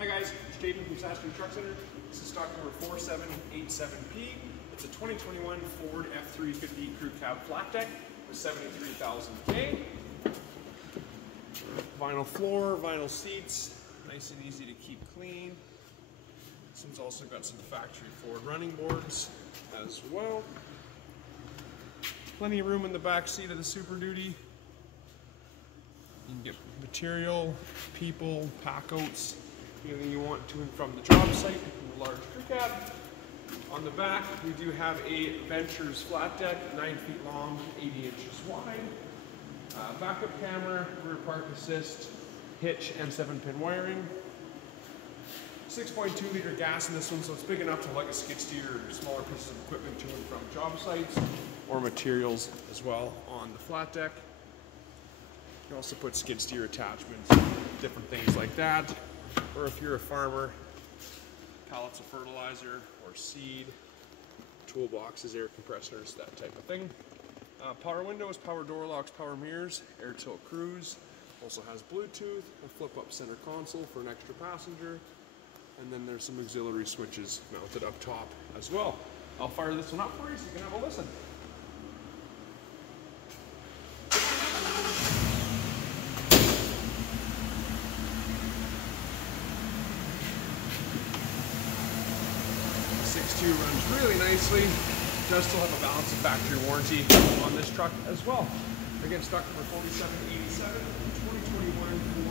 Hi guys, it's Jaden from Saskatoon Truck Centre. This is stock number 4787P. It's a 2021 Ford F350 Crew Cab Flat Deck with 73,000 K. Vinyl floor, vinyl seats, nice and easy to keep clean. This one's also got some factory Ford running boards as well. Plenty of room in the back seat of the Super Duty. You can get material, people, pack outs, anything you want to and from the job site in the large crew cab. On the back, we do have a Ventures flat deck, 9 feet long, 80 inches wide. Backup camera, rear park assist, hitch, and 7-pin wiring. 6.2 liter gas in this one, so it's big enough to lug a skid steer or smaller pieces of equipment to and from job sites, or materials as well on the flat deck. You can also put skid steer attachments, different things like that. Or if you're a farmer, pallets of fertilizer or seed, toolboxes, air compressors, that type of thing. Power windows, power door locks, power mirrors, air tilt cruise. Also has Bluetooth, a flip-up center console for an extra passenger, and then there's some auxiliary switches mounted up top as well. I'll fire this one up for you so you can have a listen. The 6.2 runs really nicely. Does still have a balance of factory warranty on this truck as well. Again, stock number 4787, 2021 Ford